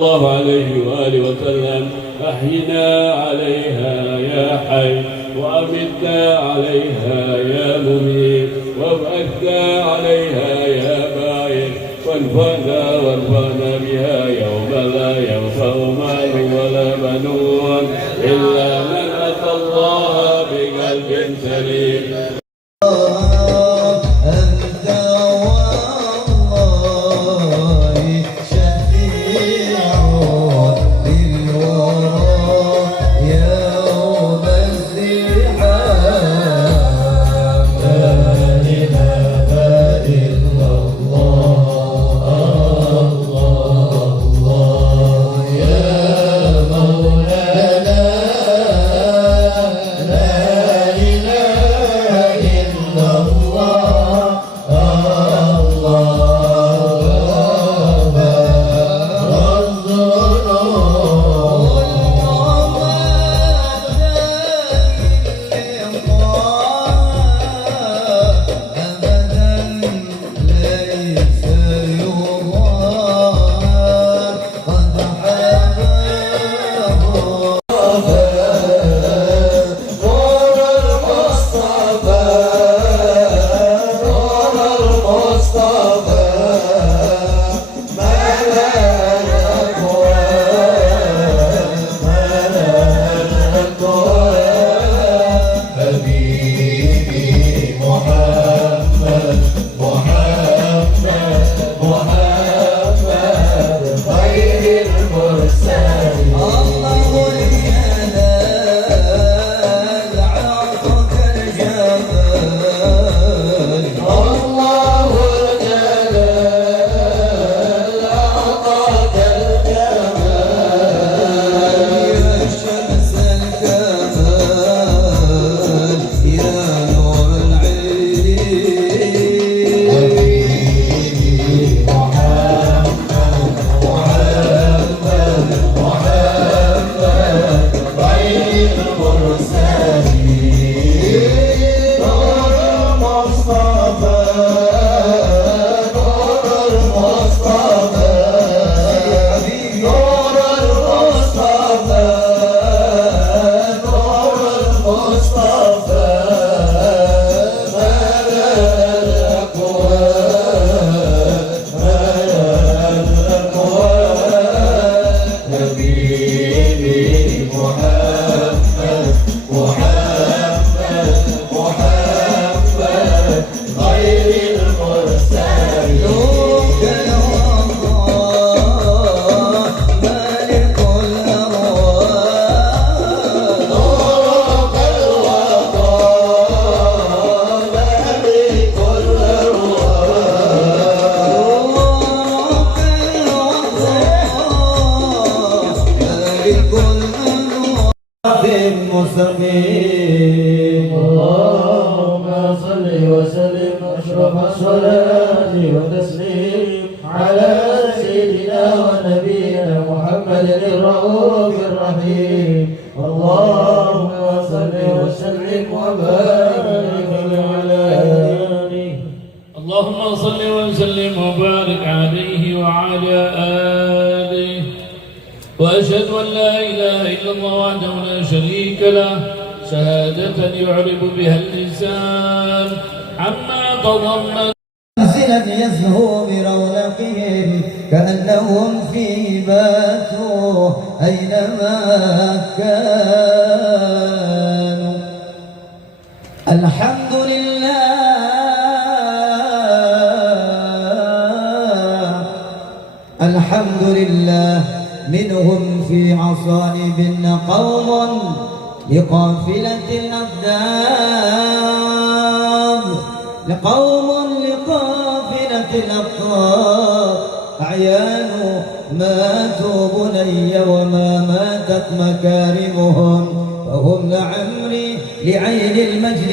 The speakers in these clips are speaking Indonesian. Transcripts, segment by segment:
الله عليه وآله وسلم أحينا عليها يا حي وأمتنا عليها يا مميت وابعثنا عليها يا باعث وانفعنا بها يوم لا ينفع مال ولا بنون إلا من أتى الله بقلب سليم. اللهم صل وسلم أشرف الصلاة وتسليم على سيدنا ونبينا محمد الرؤوف الرحيم. اللهم صل وسلم وبارك على آله. اللهم صل وسلم وبارك عليه وعلى آله. وأشهد أن لا إله إلا الله وحده لا شريك له شهادة يعرب بها اللسان عما تضمن منزلا يزهو برونقهم كأنهم فيه باتوا أينما كانوا. الحمد لله الحمد لله. منهم في عصائب قوم لقافلة الأقدام لقوم لقافلة الأبطال أعيان ماتوا بني وما ماتت مكارمهم فهم لعمري لعين المجد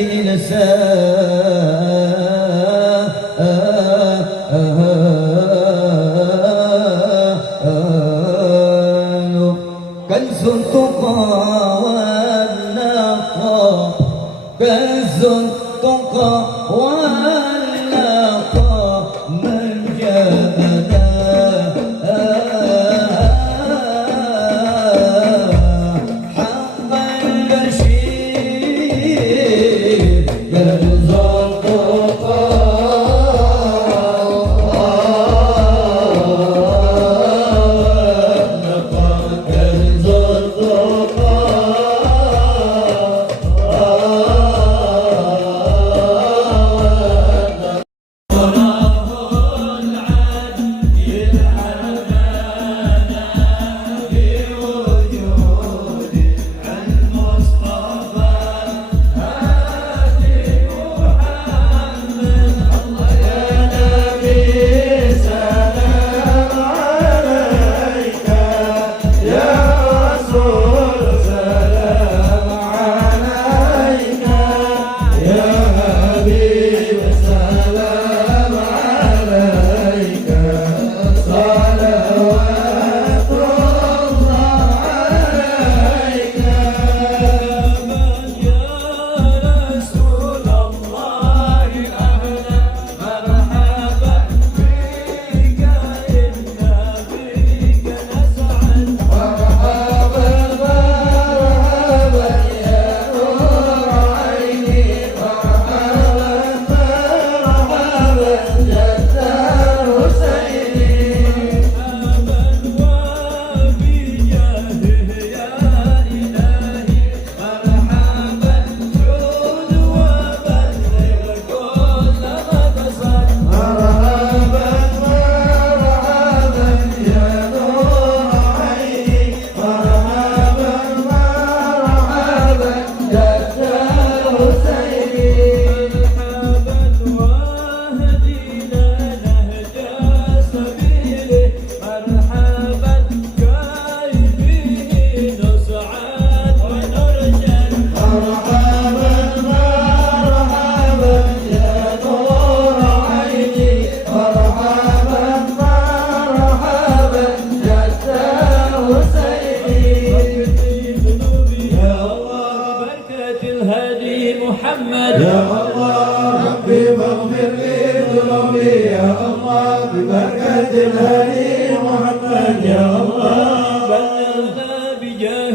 كنز التقى والنقى كنز التقى والنقى من جاءنا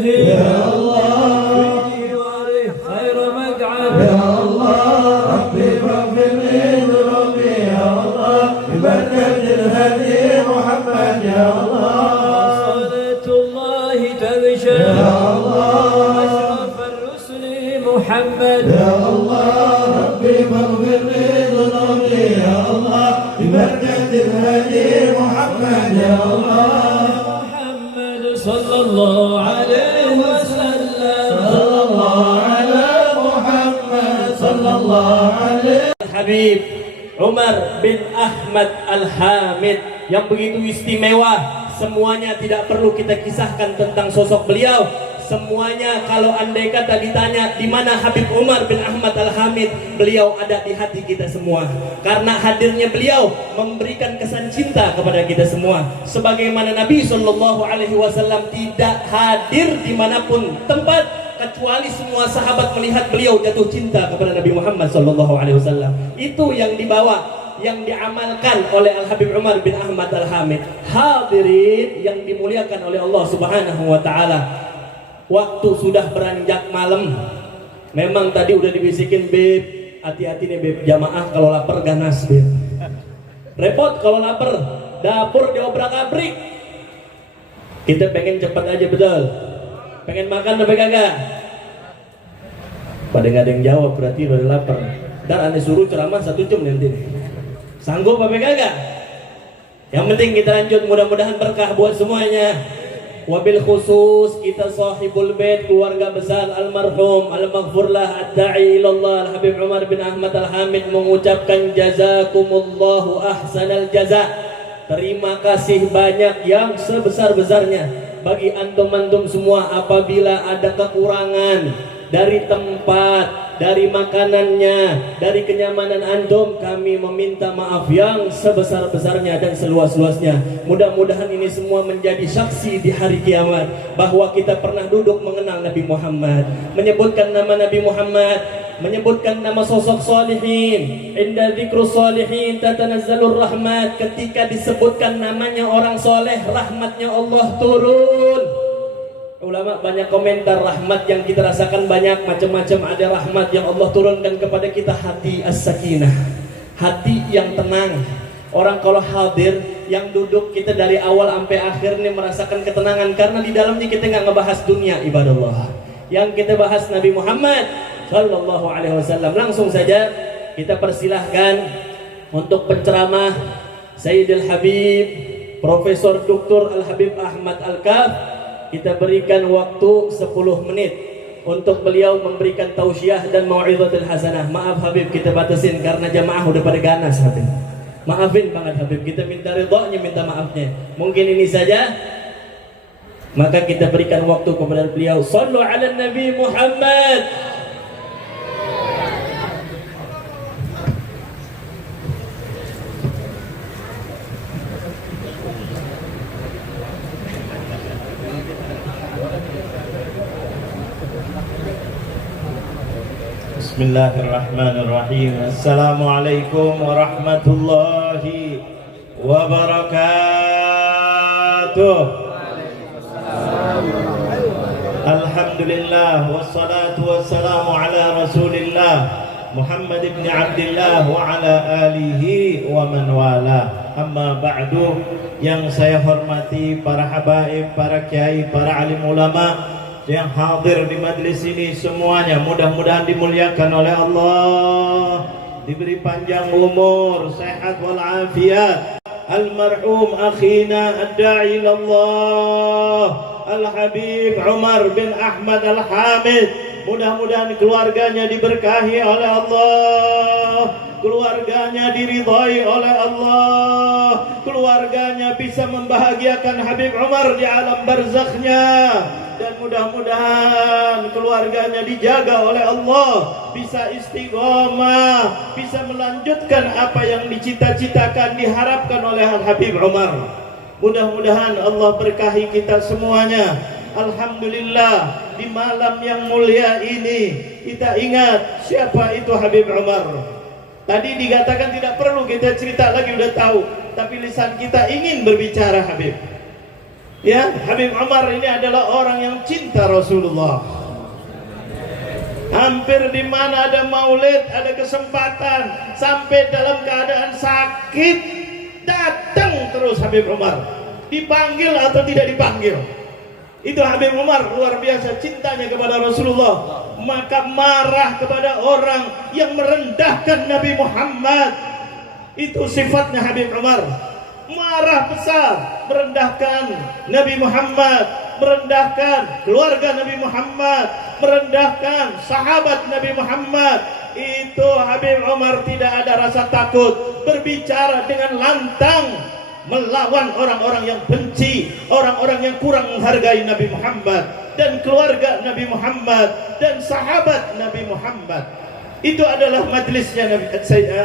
منزله يا الله في جواره خير مقعد يا الله ربي فاغفر لي ذنوبي يا الله ببركة الهدي محمد يا الله صلاة الله تغشى يا الله أشرف الرسل محمد يا الله ربي فاغفر لي ذنوبي يا الله ببركة الهدي محمد يا الله محمد صلى الله عليه وسلم صلى الله على محمد صلى الله عليه Habib Umar bin Ahmad Al-Hamid yang begitu istimewa. Semuanya tidak perlu kita kisahkan tentang sosok beliau. Semuanya kalau andai kata ditanya di mana Habib Umar bin Ahmad Al-Hamid, beliau ada di hati kita semua. Karena hadirnya beliau memberikan kesan cinta kepada kita semua. Sebagaimana Nabi SAW tidak hadir dimanapun tempat kecuali semua sahabat melihat beliau jatuh cinta kepada Nabi Muhammad SAW. Itu yang dibawa, yang diamalkan oleh Al-Habib Umar bin Ahmad Al-Hamid. Hadirin yang dimuliakan oleh Allah Subhanahu wa taala. Waktu sudah beranjak malam. Memang tadi udah dibisikin, Beb, hati-hati nih Beb, jamaah kalau lapar ganas, Beb. Repot kalau lapar, dapur diobrak-abrik. Kita pengen cepat aja, betul. Pengen makan tapi kagak. Pada nggak ada yang jawab, berarti udah lapar. Ntar aneh suruh ceramah 1 jam nanti. Sanggup apa kagak? Yang penting kita lanjut, mudah-mudahan berkah buat semuanya. Wabil khusus kita sahibul bait, keluarga besar almarhum al-maghfurlah ad-da'i ilallah Al-Habib Umar bin Ahmad Al-Hamid mengucapkan jazakumullahu ahsanal jaza. Terima kasih banyak yang sebesar-besarnya bagi antum-antum semua. Apabila ada kekurangan dari tempat, dari makanannya, dari kenyamanan antum, kami meminta maaf yang sebesar-besarnya dan seluas-luasnya. Mudah-mudahan ini semua menjadi saksi di hari kiamat bahwa kita pernah duduk mengenal Nabi Muhammad, menyebutkan nama Nabi Muhammad, menyebutkan nama sosok salihin. Inda dzikrus salihin tatanazzalur rahmat. Ketika disebutkan namanya orang soleh, rahmatnya Allah turun. Ulama banyak komentar, rahmat yang kita rasakan banyak macam-macam. Ada rahmat yang Allah turunkan kepada kita, hati as-sakinah, hati yang tenang. Orang kalau hadir, yang duduk kita dari awal sampai akhir nih merasakan ketenangan, karena di dalamnya kita nggak ngebahas dunia, ibadallah. Yang kita bahas Nabi Muhammad Sallallahu Alaihi Wasallam. Langsung saja kita persilahkan untuk penceramah Sayyidil Habib Profesor Dr. Al-Habib Ahmad Al-Kaf. Kita berikan waktu 10 menit untuk beliau memberikan tausiah dan mau'izatul hasanah. Maaf Habib, kita batasin karena jamaah udah pada ganas Habib. Maafin banget Habib, kita minta ridhonya, minta maafnya. Mungkin ini saja, maka kita berikan waktu kepada beliau. Shallu ala Nabi Muhammad. Bismillahirrahmanirrahim. Assalamualaikum warahmatullahi wabarakatuh. Alhamdulillah wassalatu wassalamu ala Rasulillah Muhammad ibn Abdullah wa ala alihi wa man wala. Amma ba'du. Yang saya hormati para habaib, para kiai, para alim ulama yang hadir di majlis ini semuanya, mudah-mudahan dimuliakan oleh Allah, diberi panjang umur, sehat wal afiat. Almarhum akhina ad-da'i ilallah Al-Habib Umar bin Ahmad Al-Hamid, mudah-mudahan keluarganya diberkahi oleh Allah, keluarganya diridhai oleh Allah, keluarganya bisa membahagiakan Habib Umar di alam barzakhnya, dan mudah-mudahan keluarganya dijaga oleh Allah, bisa istiqomah, bisa melanjutkan apa yang dicita-citakan, diharapkan oleh Habib Umar. Mudah-mudahan Allah berkahi kita semuanya. Alhamdulillah, di malam yang mulia ini kita ingat siapa itu Habib Umar. Tadi dikatakan tidak perlu kita cerita lagi, udah tahu, tapi lisan kita ingin berbicara Habib. Ya, Habib Umar ini adalah orang yang cinta Rasulullah. Hampir di mana ada maulid, ada kesempatan, sampai dalam keadaan sakit, datang terus Habib Umar. Dipanggil atau tidak dipanggil. Itu Habib Umar luar biasa cintanya kepada Rasulullah. Maka marah kepada orang yang merendahkan Nabi Muhammad. Itu sifatnya Habib Umar. Marah besar, merendahkan Nabi Muhammad, merendahkan keluarga Nabi Muhammad, merendahkan sahabat Nabi Muhammad. Itu Habib Umar tidak ada rasa takut, berbicara dengan lantang, melawan orang-orang yang benci, orang-orang yang kurang menghargai Nabi Muhammad dan keluarga Nabi Muhammad dan sahabat Nabi Muhammad. Itu adalah majlisnya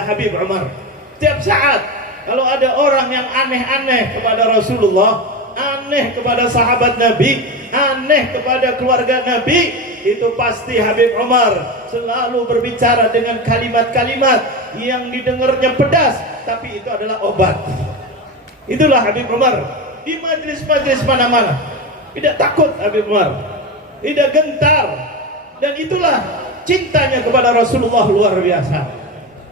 Habib Umar. Setiap saat kalau ada orang yang aneh-aneh kepada Rasulullah, aneh kepada sahabat Nabi, aneh kepada keluarga Nabi, itu pasti Habib Umar selalu berbicara dengan kalimat-kalimat yang didengarnya pedas, tapi itu adalah obat. Itulah Habib Umar di majlis-majlis mana-mana. Tidak takut Habib Umar, tidak gentar, dan itulah cintanya kepada Rasulullah luar biasa.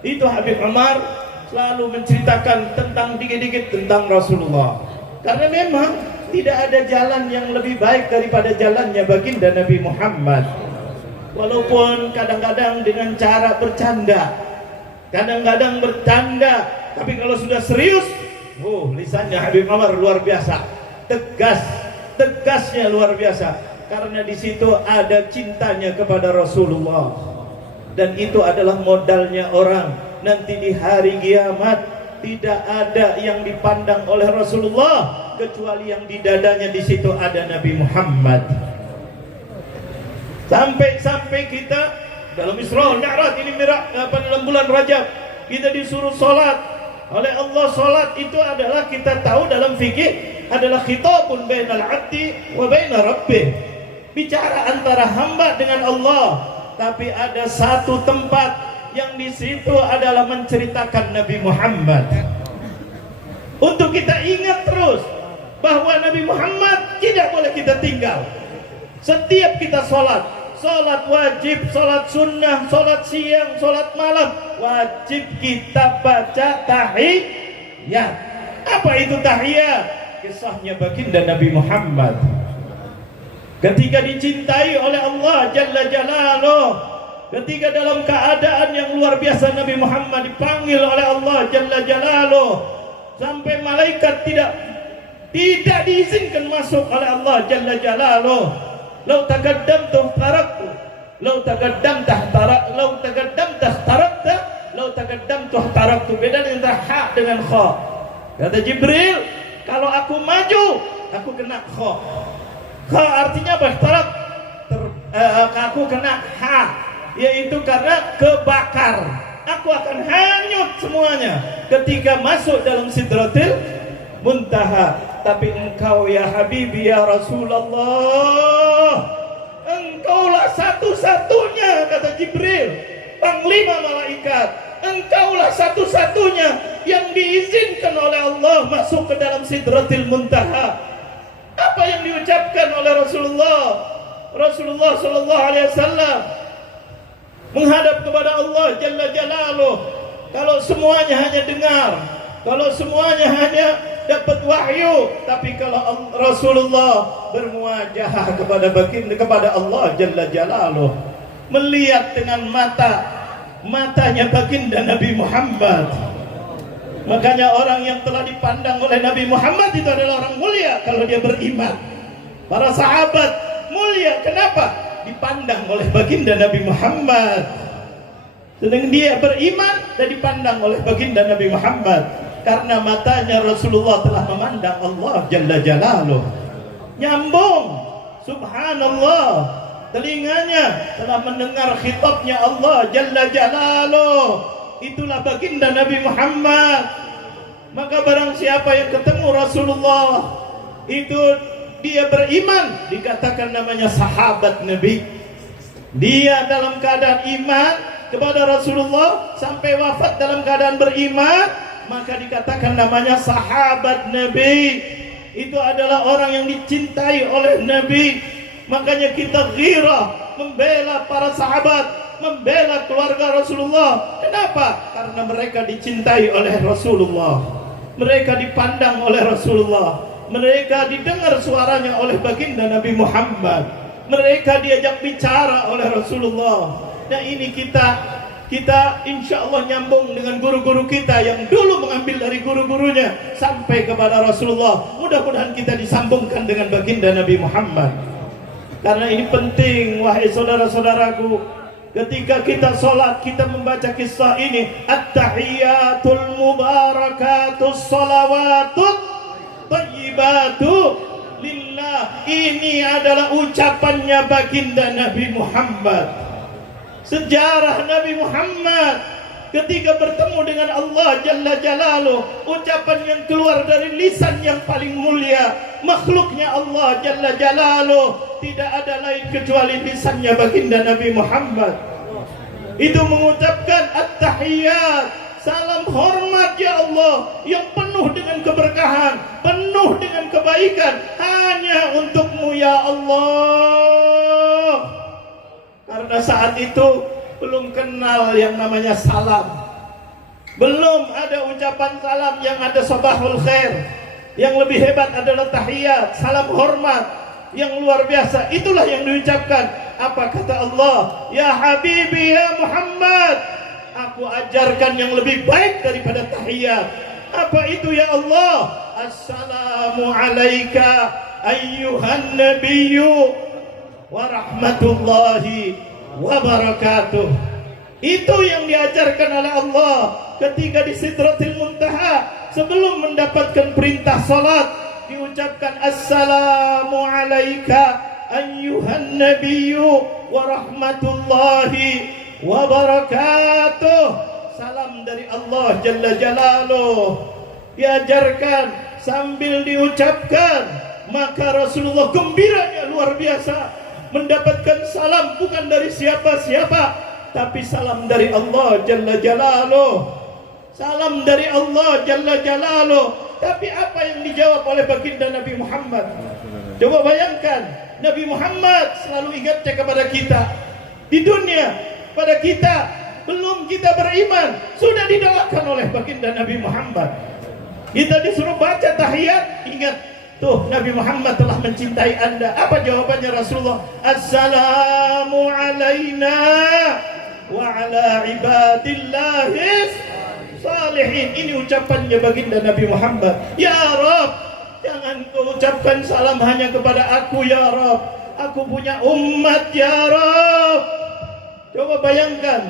Itu Habib Umar selalu menceritakan tentang dikit-dikit tentang Rasulullah. Karena memang tidak ada jalan yang lebih baik daripada jalannya baginda Nabi Muhammad. Walaupun kadang-kadang dengan cara bercanda, kadang-kadang bercanda, tapi kalau sudah serius, lisannya Habib Umar luar biasa, tegasnya luar biasa. Karena di situ ada cintanya kepada Rasulullah, dan itu adalah modalnya orang. Nanti di hari kiamat tidak ada yang dipandang oleh Rasulullah kecuali yang di dadanya di situ ada Nabi Muhammad. Sampai kita dalam Isra Mi'raj ini dalam bulan Rajab kita disuruh sholat oleh Allah. Sholat itu adalah kita tahu dalam fikih adalah khitabun bainal abdi wa bainar rabbih, bicara antara hamba dengan Allah. Tapi ada satu tempat yang di situ adalah menceritakan Nabi Muhammad. Untuk kita ingat terus bahwa Nabi Muhammad tidak boleh kita tinggal. Setiap kita sholat wajib, sholat sunnah, sholat siang, sholat malam, wajib kita baca tahiyat. Apa itu tahiyat? Kisahnya baginda Nabi Muhammad ketika dicintai oleh Allah Jalla Jalaluh, ketika dalam keadaan yang luar biasa Nabi Muhammad dipanggil oleh Allah Jalla Jalaluh, sampai malaikat tidak diizinkan masuk oleh Allah Jalla Jalaluh. Lau taqaddamtu taraktu, lau taqaddamta tarakta, lau taqaddamtu taraktu. Beda antara ha dengan kha. Kata Jibril, kalau aku maju, aku kena kha. Kha artinya apa? Aku kena ha, yaitu karena kebakar. Aku akan hanyut semuanya ketika masuk dalam Sidratil Muntaha. Tapi engkau ya Habibi ya Rasulullah, engkaulah satu-satunya, kata Jibril, panglima malaikat, engkaulah satu-satunya yang diizinkan oleh Allah masuk ke dalam Sidratil Muntaha. Apa yang diucapkan oleh Rasulullah sallallahu alaihi wasallam menghadap kepada Allah Jalla Jalaluh. Kalau semuanya hanya dengar, kalau semuanya hanya dapat wahyu, tapi kalau Rasulullah bermuajahah kepada Allah Jalla Jalaluh, melihat dengan matanya baginda Nabi Muhammad. Makanya orang yang telah dipandang oleh Nabi Muhammad itu adalah orang mulia kalau dia beriman. Para sahabat mulia, kenapa? Dipandang oleh baginda Nabi Muhammad. Sedang dia beriman dan dipandang oleh baginda Nabi Muhammad, karena matanya Rasulullah telah memandang Allah Jalla Jalaluh. Nyambung, subhanallah, telinganya telah mendengar khitabnya Allah Jalla Jalaluh. Itulah baginda Nabi Muhammad. Maka barang siapa yang ketemu Rasulullah, itu dia beriman, dikatakan namanya sahabat Nabi. Dia dalam keadaan iman kepada Rasulullah sampai wafat dalam keadaan beriman, maka dikatakan namanya sahabat Nabi. itu adalah orang yang dicintai oleh Nabi. Makanya kita ghirah membela para sahabat, membela keluarga Rasulullah. Kenapa? Karena mereka dicintai oleh Rasulullah, mereka dipandang oleh Rasulullah, mereka didengar suaranya oleh baginda Nabi Muhammad, mereka diajak bicara oleh Rasulullah. Nah ini kita insya Allah nyambung dengan guru-guru kita yang dulu mengambil dari guru-gurunya sampai kepada Rasulullah. Mudah-mudahan kita disambungkan dengan baginda Nabi Muhammad. Karena ini penting, wahai saudara-saudaraku. Ketika kita sholat, kita membaca kisah ini, at-tahiyatul mubarakatus salawatut tayyibatu lillah. Ini adalah ucapannya baginda Nabi Muhammad. Sejarah Nabi Muhammad ketika bertemu dengan Allah Jalla Jalaluh, ucapan yang keluar dari lisan yang paling mulia, makhluknya Allah Jalla Jalaluh, tidak ada lain kecuali lisannya baginda Nabi Muhammad. Itu mengucapkan at-tahiyyat, salam hormat ya Allah yang penuh dengan keberkahan, penuh dengan kebaikan, hanya untukmu ya Allah. Karena saat itu belum kenal yang namanya salam, belum ada ucapan salam, yang ada sabahul khair. Yang lebih hebat adalah tahiyat, salam hormat yang luar biasa. Itulah yang diucapkan. Apa kata Allah? Ya Habibi ya Muhammad, aku ajarkan yang lebih baik daripada tahiyat. Apa itu ya Allah? Assalamu alayka ayyuhan nabiyyu wa rahmatullahi wa barakatuh. Itu yang diajarkan oleh Allah ketika di Sidratil Muntaha. Sebelum mendapatkan perintah salat, diucapkan assalamu alayka ayyuhan nabiyyu wa rahmatullahi wa barakatuh. Salam dari Allah Jalla Jalaluh diajarkan sambil diucapkan. Maka Rasulullah gembiranya luar biasa, mendapatkan salam bukan dari siapa-siapa, tapi salam dari Allah Jalla Jalaluh. Salam dari Allah Jalla Jalaluh. Tapi apa yang dijawab oleh baginda Nabi Muhammad? Coba bayangkan, Nabi Muhammad selalu ingatnya kepada kita. Di dunia, pada kita, belum kita beriman, sudah didoakan oleh baginda Nabi Muhammad. Kita disuruh baca tahiyat, ingat, tuh Nabi Muhammad telah mencintai anda. Apa jawabannya Rasulullah? Assalamu alayna wa ala ibadillahis salihin. Ini ucapannya baginda Nabi Muhammad. Ya Rabb, jangan kau ucapkan salam hanya kepada aku ya Rabb. Aku punya umat ya Rabb. Coba bayangkan,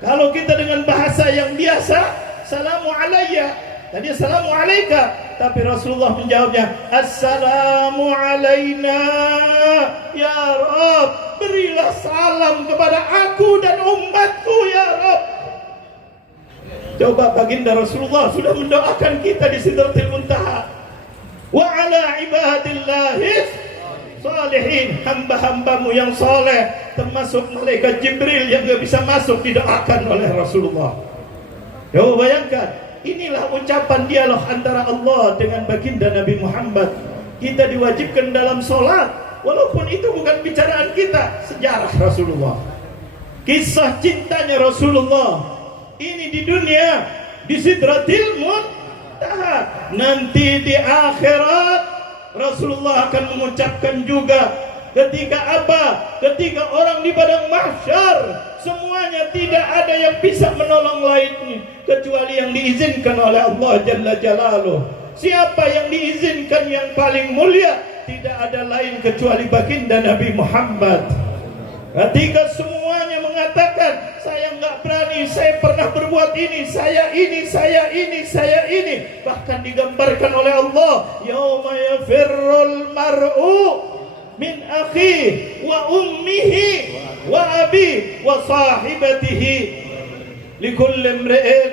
kalau kita dengan bahasa yang biasa, salamu alayya, tadi assalamu alaika, tapi Rasulullah menjawabnya assalamu alayna ya Rabb, berilah salam kepada aku dan umatku ya Rabb. Coba baginda Rasulullah sudah mendoakan kita di Sidratil Muntaha. Wa ala ibadillahis salihin, hamba-hambamu yang soleh, termasuk malaikat Jibril yang gak bisa masuk, didoakan oleh Rasulullah. Coba bayangkan, inilah ucapan dialog antara Allah dengan baginda Nabi Muhammad. Kita diwajibkan dalam sholat, walaupun itu bukan bicaraan kita, sejarah Rasulullah, kisah cintanya Rasulullah. Ini di dunia, di Sidratil Muntaha. Nanti di akhirat Rasulullah akan mengucapkan juga. Ketika apa? Ketika orang di padang mahsyar, semuanya tidak ada yang bisa menolong lainnya kecuali yang diizinkan oleh Allah Jalla Jalaluh. Siapa yang diizinkan yang paling mulia? Tidak ada lain kecuali baginda Nabi Muhammad. Ketika semuanya mengatakan, saya nggak berani, saya pernah berbuat ini, saya ini, saya ini, saya ini, bahkan digambarkan oleh Allah, yauma yafirrul mar'u min akhihi wa ummihi wa abi wa sahibatihi likulli imri'in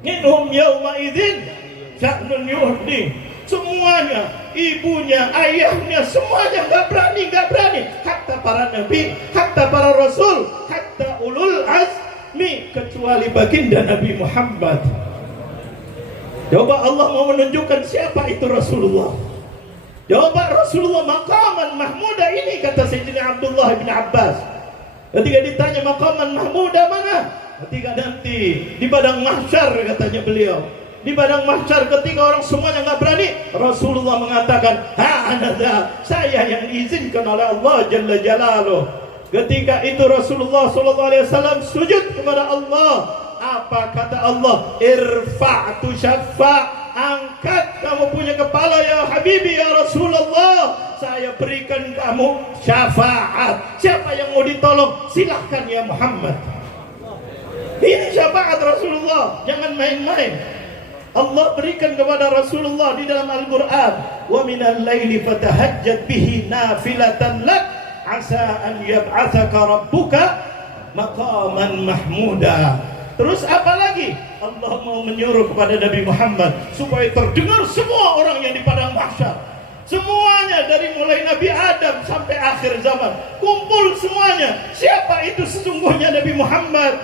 minhum yawma idzin sya'nun yuhdi. Semuanya, ibunya, ayahnya, semuanya nggak berani, hatta para nabi, hatta para rasul, hatta ulul azmi, kecuali baginda Nabi Muhammad. Coba Allah mau menunjukkan siapa itu Rasulullah. Coba Rasulullah maqaman mahmuda ini, kata Sayyidina Abdullah bin Abbas. Ketika ditanya maqaman mahmuda mana? Ketika nanti di padang mahsyar, katanya beliau. Di padang mahsyar ketika orang semuanya nggak berani, Rasulullah mengatakan, "Ha'anadha, saya yang diizinkan oleh Allah Jalla Jalaluh." Ketika itu Rasulullah SAW sujud kepada Allah. Apa kata Allah? Irfa'tu syafa', angkat kamu punya kepala ya Habibi ya Rasulullah, saya berikan kamu syafaat. Siapa yang mau ditolong? Silahkan ya Muhammad. Ini syafaat Rasulullah, jangan main-main. Allah berikan kepada Rasulullah di dalam Al-Quran, wa minal laili fatahajjat bihi nafilatan lak asa an yab'atsaka rabbuka maqaman mahmuda. Terus apa lagi? Allah mau menyuruh kepada Nabi Muhammad supaya terdengar semua orang yang di padang mahsyar. Semuanya dari mulai Nabi Adam sampai akhir zaman. Kumpul semuanya. Siapa itu sesungguhnya Nabi Muhammad?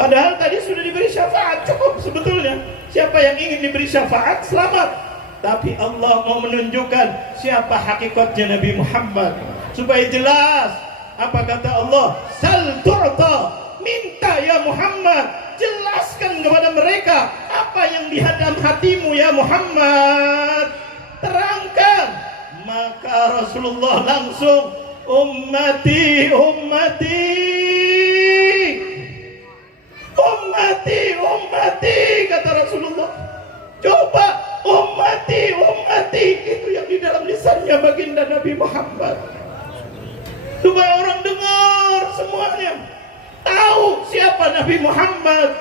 Padahal tadi sudah diberi syafaat, cukup sebetulnya. Siapa yang ingin diberi syafaat, selamat. Tapi Allah mau menunjukkan siapa hakikatnya Nabi Muhammad. Supaya jelas, apa kata Allah? Sal tu'ta. Minta ya Muhammad, jelaskan kepada mereka apa yang di dalam hatimu ya Muhammad, terangkan. Maka Rasulullah langsung, ummati ummati ummati ummati, kata Rasulullah. Coba ummati ummati, itu yang di dalam lisannya baginda Nabi Muhammad, supaya orang dengar semuanya, tahu siapa Nabi Muhammad.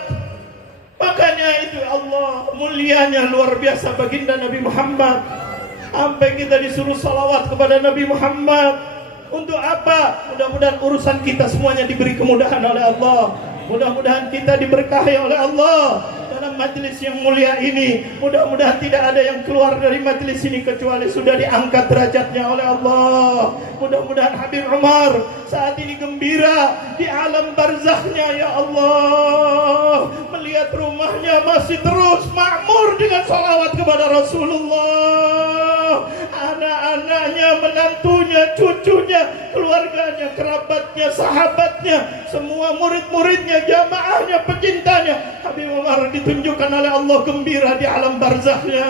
Makanya itu Allah mulianya luar biasa baginda Nabi Muhammad. Sampai kita disuruh salawat kepada Nabi Muhammad. Untuk apa? Mudah-mudahan urusan kita semuanya diberi kemudahan oleh Allah. Mudah-mudahan kita diberkahi oleh Allah dalam majelis yang mulia ini. Mudah-mudahan tidak ada yang keluar dari majelis ini kecuali sudah diangkat derajatnya oleh Allah. Mudah-mudahan Habib Umar saat ini gembira di alam barzakhnya ya Allah, melihat rumahnya masih terus makmur dengan salawat kepada Rasulullah. Anak-anaknya, menantunya, cucunya, keluarganya, kerabatnya, sahabatnya, semua murid-muridnya, jamaahnya, pecintanya, Habib Umar ditunjukkan oleh Allah gembira di alam barzakhnya.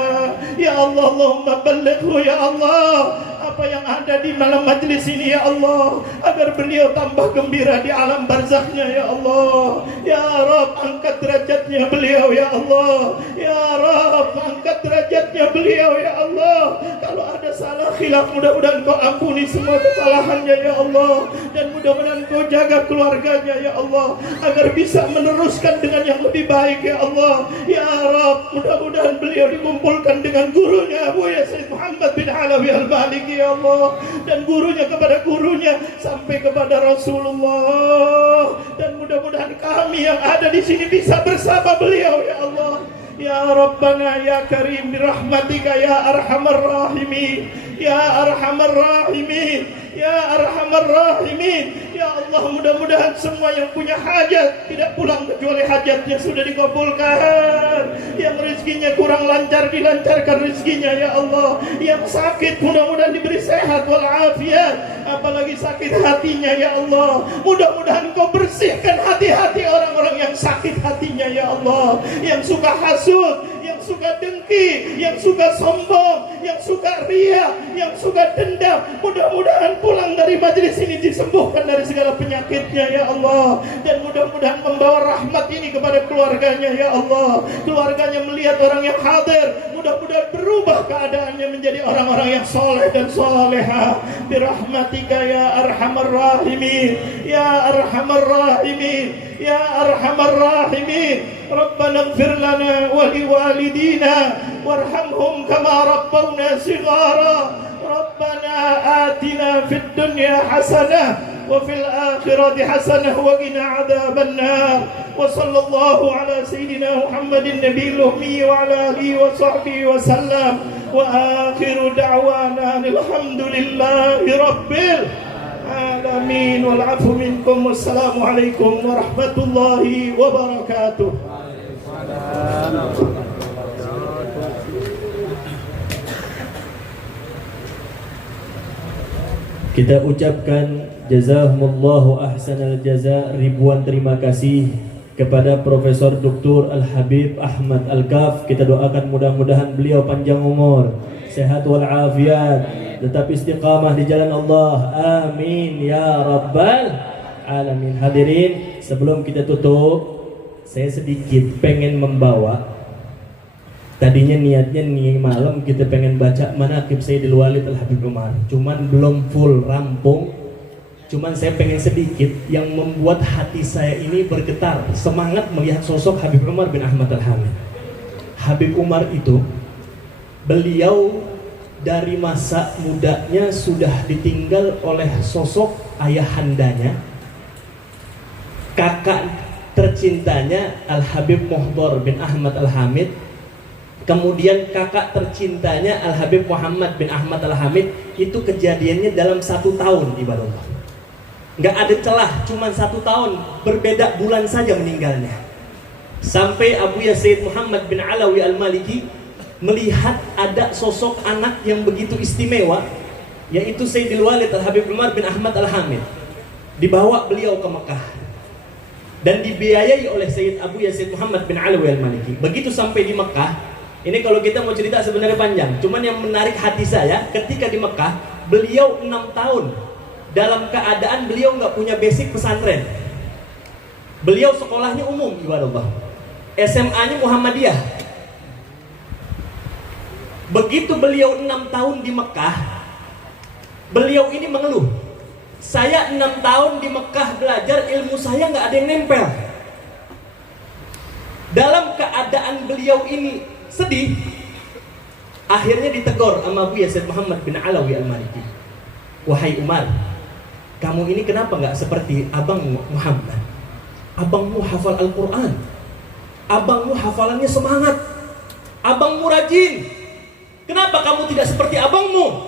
Ya Allah, Allahumma ballighu ya Allah apa yang ada di malam majlis ini ya Allah, agar beliau tambah gembira di alam barzakhnya ya Allah. Ya Rabb, angkat derajatnya beliau ya Allah. Ya Rabb, angkat derajatnya beliau ya Allah. Kalau ada salah khilaf, mudah-mudahan Kau ampuni semua kesalahannya ya Allah, dan mudah-mudahan Kau jaga keluarganya ya Allah, agar bisa meneruskan dengan yang lebih baik ya Allah. Ya Rabb, mudah-mudahan beliau dikumpulkan dengan gurunya Abu Sayyid Muhammad bin Alawi Al-Maliki ya Allah, dan gurunya kepada gurunya sampai kepada Rasulullah, dan mudah-mudahan kami yang ada di sini bisa bersama beliau ya Allah. Ya Rabbana ya Karim birahmatika ya Arhamar Rahimin, ya Arhamar Rahimin, ya Arhamar Rahimin. Ya Allah, mudah-mudahan semua yang punya hajat tidak pulang kecuali hajatnya sudah dikabulkan. Yang rezekinya kurang lancar dilancarkan rezekinya ya Allah. Yang sakit mudah-mudahan diberi sehat walafiat, apalagi sakit hatinya ya Allah. Mudah-mudahan Kau bersihkan hati-hati orang-orang yang sakit hatinya ya Allah, yang suka hasud, yang suka dengki, yang suka sombong, yang suka ria, yang suka dendam. Mudah-mudahan pulang dari majelis ini disembuhkan dari segala penyakitnya ya Allah, dan mudah-mudahan membawa rahmat ini kepada keluarganya ya Allah. Keluarganya melihat orang yang hadir, mudah-mudahan berubah keadaannya menjadi orang-orang yang soleh dan soleha. Birahmatika ya Arhamar Rahimin, ya Arhamar Rahimin, ya Arhamar Rahimin. Rabbana ighfir lana wa liwalidina warhamhum kama rabbawna shighara. Rabbana atina fid dunya hasanah وفي الآخرة حسنة وقنا عذاب النار وصلى الله على سيدنا محمد النبي الأمي وعلى آله وصحبه وسلم وآخر دعوانا الحمد لله رب العالمين والعفو منكم والسلام عليكم ورحمة الله وبركاته. Kita ucapkan jazakumullahu ahsanal jaza, ribuan terima kasih kepada Profesor Dr. Al-Habib Ahmad Al-Kaf. Kita doakan mudah-mudahan beliau panjang umur, sehat walafiat, tetap istiqamah di jalan Allah. Amin ya rabbal alamin. Hadirin, sebelum kita tutup, saya sedikit pengen membawa. Tadinya niatnya nih malam kita pengen baca manaqib Sayyidil Walid Al-Habib Umar, cuman belum full rampung. Cuman saya pengen sedikit yang membuat hati saya ini bergetar, semangat melihat sosok Habib Umar bin Ahmad Al-Hamid. Habib Umar itu, beliau dari masa mudanya sudah ditinggal oleh sosok ayahandanya, kakak tercintanya Al-Habib Muhdhar bin Ahmad Al-Hamid. Kemudian kakak tercintanya Al-Habib Muhammad bin Ahmad Al-Hamid. Itu kejadiannya dalam 1 tahun, ibadah Allah. Nggak ada celah, cuma 1 tahun, berbeda bulan saja meninggalnya. Sampai Abuya Sayyid Muhammad bin Alawi Al-Maliki melihat ada sosok anak yang begitu istimewa, yaitu Sayyidil Walid Al-Habib Umar bin Ahmad Al-Hamid. Dibawa beliau ke Mekah dan dibiayai oleh Sayyid Abuya Sayyid Muhammad bin Alawi Al-Maliki. Begitu sampai di Mekah, ini kalau kita mau cerita sebenarnya panjang, cuman yang menarik hati saya ketika di Mekah, beliau 6 tahun dalam keadaan beliau nggak punya basic pesantren. Beliau sekolahnya umum, ibadah Allah, SMA-nya Muhammadiyah. Begitu beliau 6 tahun di Mekah, beliau ini mengeluh, saya 6 tahun di Mekah belajar, ilmu saya nggak ada yang nempel. Dalam keadaan beliau ini sedih, akhirnya ditegur sama Abuya Sayyid Muhammad bin Alawi Al-Maliki. Wahai Umar, kamu ini kenapa nggak seperti abangmu Muhammad? Abangmu hafal Al-Quran, abangmu hafalannya semangat, abangmu rajin. Kenapa kamu tidak seperti abangmu?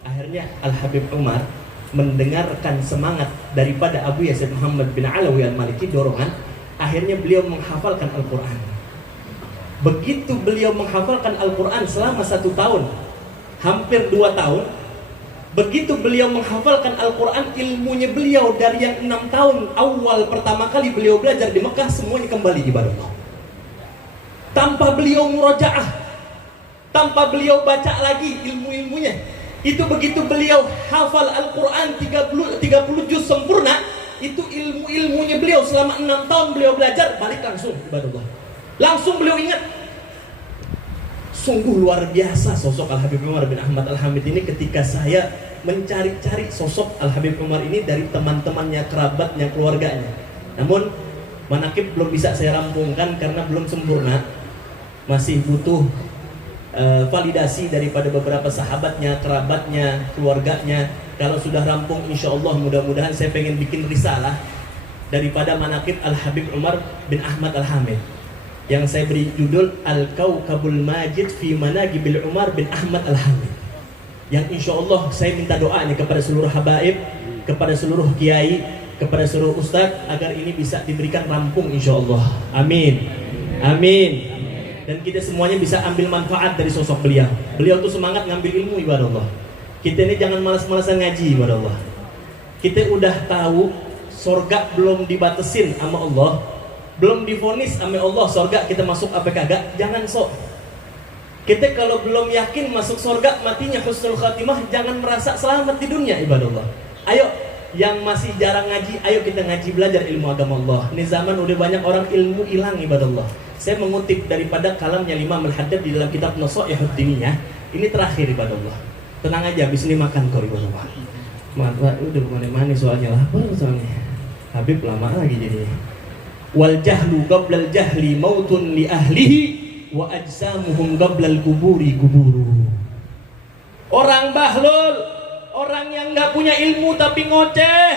Akhirnya Al-Habib Umar mendengarkan semangat daripada Abuya Sayyid Muhammad bin Alawi Al-Maliki, dorongan, akhirnya beliau menghafalkan Al-Quran. Begitu beliau menghafalkan Al-Quran selama 1 tahun, hampir 2 tahun. Begitu beliau menghafalkan Al-Quran, ilmunya beliau dari yang 6 tahun awal pertama kali beliau belajar di Mekah, semuanya kembali di Allah. Tanpa beliau murojaah, tanpa beliau baca lagi ilmu-ilmunya. Itu begitu beliau hafal Al-Quran 30 juz sempurna, itu ilmu-ilmunya beliau selama 6 tahun beliau belajar, balik langsung ibadah Allah. Langsung beliau ingat. Sungguh luar biasa sosok Al-Habib Umar bin Ahmad Al-Hamid ini. Ketika saya mencari-cari sosok Al-Habib Umar ini dari teman-temannya, kerabatnya, keluarganya, namun manaqib belum bisa saya rampungkan karena belum sempurna. Masih butuh validasi daripada beberapa sahabatnya, kerabatnya, keluarganya. Kalau sudah rampung, insya Allah mudah-mudahan saya pengen bikin risalah daripada manaqib Al-Habib Umar bin Ahmad Al-Hamid, yang saya beri judul Al-Kawkabul Majid fi Manaqibil Umar bin Ahmad Al-Hamid. Yang insya Allah saya minta doanya kepada seluruh habaib, kepada seluruh kiai, kepada seluruh ustadz, agar ini bisa diberikan rampung insya Allah. Amin. Amin. Dan kita semuanya bisa ambil manfaat dari sosok beliau. Beliau tuh semangat ngambil ilmu, ibadah Allah. Kita ini jangan malas-malasan ngaji, ibadah Allah. Kita udah tahu sorga belum dibatesin sama Allah, belum divonis sama Allah sorga kita masuk apa kagak, jangan sok. Kita kalau belum yakin masuk sorga, matinya husnul khatimah, jangan merasa selamat di dunia, ibadah Allah. Ayo, yang masih jarang ngaji, ayo kita ngaji, belajar ilmu agama Allah. Ini zaman udah banyak orang ilmu hilang, ibadah Allah. Saya mengutip daripada kalamnya Imam Al-Haddad di dalam kitab Nasaihud Diniyah. Ini terakhir, ibadah Allah. Tenang aja, habis ini makan kok, ibadah Allah. Udah mana-mana soalnya, lapar soalnya. Habib lama lagi jadinya. Wal jahlu qablal jahli mautun li ahlihi wa ajsamuhum qablal kuburi kuburu. Orang bahlul, orang yang nggak punya ilmu tapi ngoceh,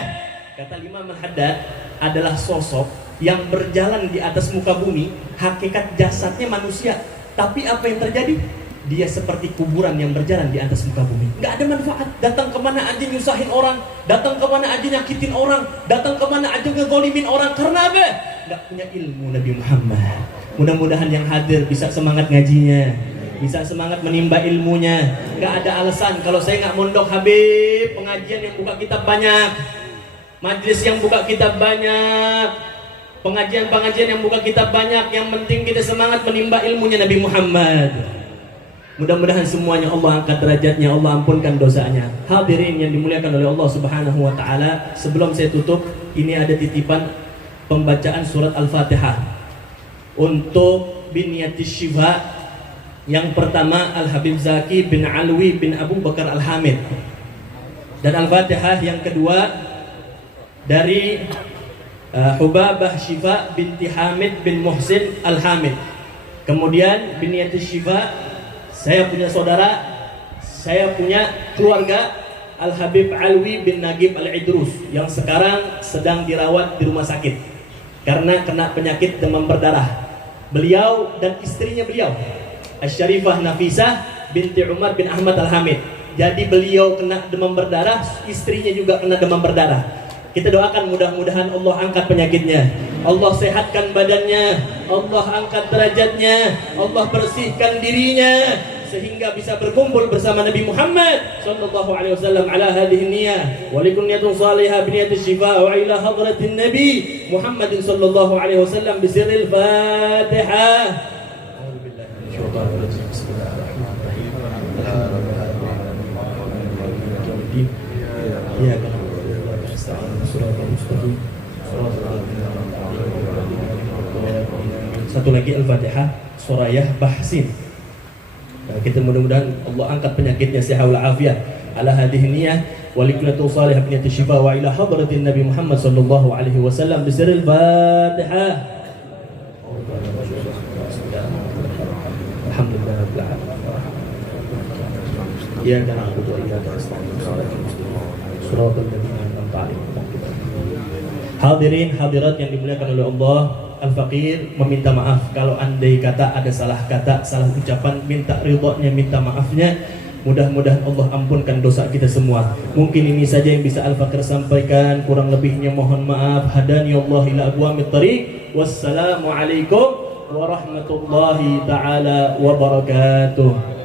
kata Imam Al-Haddad, adalah sosok yang berjalan di atas muka bumi, hakikat jasadnya manusia, tapi apa yang terjadi? Dia seperti kuburan yang berjalan di atas muka bumi. Nggak ada manfaat. Datang kemana aja nyusahin orang, datang kemana aja nyakitin orang, datang kemana aja ngegolimin orang. Karena apa? Nggak punya ilmu Nabi Muhammad. Mudah-mudahan yang hadir bisa semangat ngajinya, bisa semangat menimba ilmunya. Gak ada alasan kalau saya nggak mondok Habib. Pengajian yang buka kitab banyak, majelis yang buka kitab banyak, pengajian-pengajian yang buka kitab banyak. Yang penting kita semangat menimba ilmunya Nabi Muhammad. Mudah-mudahan semuanya Allah angkat derajatnya, Allah ampunkan dosanya. Hadirin yang dimuliakan oleh Allah Subhanahu wa taala, sebelum saya tutup, ini ada titipan pembacaan surat Al-Fatihah untuk binyatis syifa. Yang pertama Al-Habib Zaki bin Alwi bin Abu Bakar Al-Hamid, dan Al-Fatihah yang kedua dari Hubabah Syifa binti Hamid bin Muhsin Al-Hamid. Kemudian binyatis syifa, saya punya saudara, saya punya keluarga, Al-Habib Alwi bin Nagib Al-Idrus, yang sekarang sedang dirawat di rumah sakit karena kena penyakit demam berdarah. Beliau dan istrinya beliau, Asy-Syarifah Nafisah binti Umar bin Ahmad Al-Hamid. Jadi beliau kena demam berdarah, istrinya juga kena demam berdarah. Kita doakan mudah-mudahan Allah angkat penyakitnya, Allah sehatkan badannya, Allah angkat derajatnya, Allah bersihkan dirinya sehingga bisa berkumpul bersama Nabi Muhammad sallallahu alaihi wasallam ala hadhihi niyyah wa likulli niyatin salihah bi niyatis shifa wa ila hadratin Nabi Muhammad sallallahu alaihi wasallam bi sirril Fatihah. A'udzu billahi minasyaitonir rajim. Bismillahirrahmanirrahim. Ya kan. Satu lagi Al-Fatihah Surayah Bahsin. Nah, kita mudah-mudahan Allah angkat penyakitnya sehat wal afiat ala hadhihi niyyah wa likulli salih bi niyyati syifa wa ila hadratin Nabi Muhammad sallallahu alaihi wasallam bi sirril Fatihah. Alhamdulillah rabbil alamin. Ya kana na'budu wa iyyaka nasta'in. Shiratal ladzina an'amta 'alaihim. Hadirin hadirat yang dimuliakan oleh Allah, Al-Faqir meminta maaf kalau andai kata ada salah kata, salah ucapan, minta ridhonya, minta maafnya. Mudah-mudahan Allah ampunkan dosa kita semua. Mungkin ini saja yang bisa Al-Faqir sampaikan, kurang lebihnya mohon maaf. Hadani Allah ila aqwamit thariq. Wassalamualaikum warahmatullahi taala wabarakatuh.